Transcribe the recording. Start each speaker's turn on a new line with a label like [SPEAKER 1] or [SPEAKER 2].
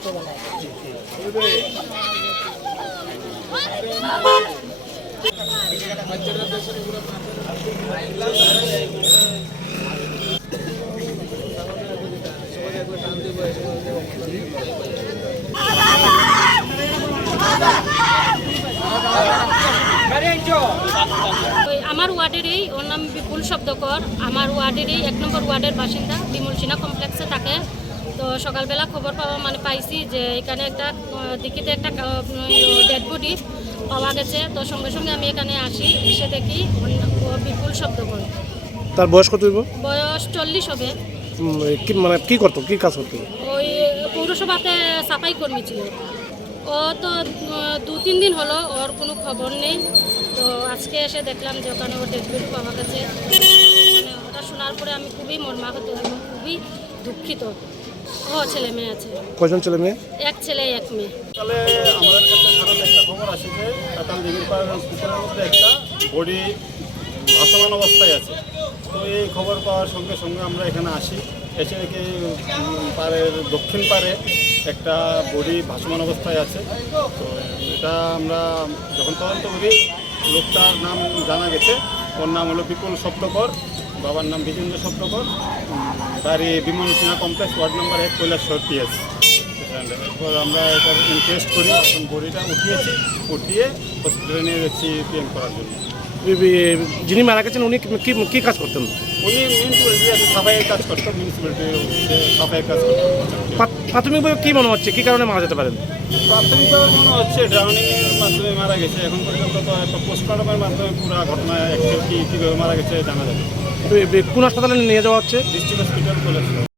[SPEAKER 1] রাত্রেবেলায়।
[SPEAKER 2] আমার ওয়ার্ডেরই, ওর নাম বিপুল শব্দকর, আমার ওয়ার্ডেরই 1 নম্বর ওয়ার্ডের বাসিন্দা, বিমল সিনহা কমপ্লেক্সে থাকে। তো সকালবেলা খবর পাইছি যে এখানে একটা দিকিতে একটা ডেড বডি পাওয়া গেছে। তো সঙ্গে সঙ্গে আমি এখানে আসি, এসে দেখি বিপুল শব্দকর।
[SPEAKER 3] তার বয়স কত হইব?
[SPEAKER 2] বয়স 40 হবে।
[SPEAKER 3] মানে কি করতো, কি কাজ করতো?
[SPEAKER 2] ওই পৌরসভাতে সাফাই কর্মী ছিল। ও তো 2-3 দিন হলো, ওর কোনো খবর নেই। তো আজকে এসে দেখলাম যে ওখানে ওর ডেড বডি পাওয়া গেছে। মানে ওটা শোনার পরে আমি খুবই মর্মাহত এবং খুবই দুঃখিত। ও ছেলে মেয়ে আছে।
[SPEAKER 3] কয়জন ছেলে মেয়ে?
[SPEAKER 2] 1 ছেলে 1 মেয়ে।
[SPEAKER 4] তাহলে আমাদের কাছে হঠাৎ একটা খবর আসে যে কাতাল দিঘির পাড়ের পুকুরের মধ্যে একটা বডি ভাসমান অবস্থায় আছে। তো এই খবর পাওয়ার সঙ্গে সঙ্গে আমরা এখানে আসি, এসে দেখি পাড়ের দক্ষিণ পাড়ে একটা বডি ভাসমান অবস্থায় আছে। তো এটা আমরা যখন তদন্ত করি, লোকটার নাম জানা গেছে, ওর নাম হলো বিপুল শব্দকর, বাবার নাম বিজেন্দ্র শব্দকর, বাড়ি Bimal Sinha complex, ward number 1, Kailashahar PS। এরপর আমরা এটার ইনকোয়েস্ট করি, এখন বডিটা উঠিয়ে হসপিটালে নিয়ে যাচ্ছি PM করার জন্য।
[SPEAKER 3] যিনি মারা গেছেন উনি কি কাজ করতেন?
[SPEAKER 4] উনি মিউনিসিপ্যালিটি সাফাইয়ের কাজ করতো, মিউনিসিপ্যালিটি সাফাইয়ের কাজ করতো।
[SPEAKER 3] প্রাথমিকভাবে কি মনে হচ্ছে, কি কারণে মারা যেতে পারেন?
[SPEAKER 4] প্রাথমিকভাবে মনে হচ্ছে ড্রাউনিংয়ের মাধ্যমে মারা গেছে। এখন পর্যন্ত তো একটা পোস্টমর্টমের মাধ্যমে পুরো ঘটনা অ্যাকচুয়ালি কীভাবে মারা গেছে জানা যাবে।
[SPEAKER 3] কোন হাসপাতালে নিয়ে যাওয়া হচ্ছে?
[SPEAKER 4] District hospital college.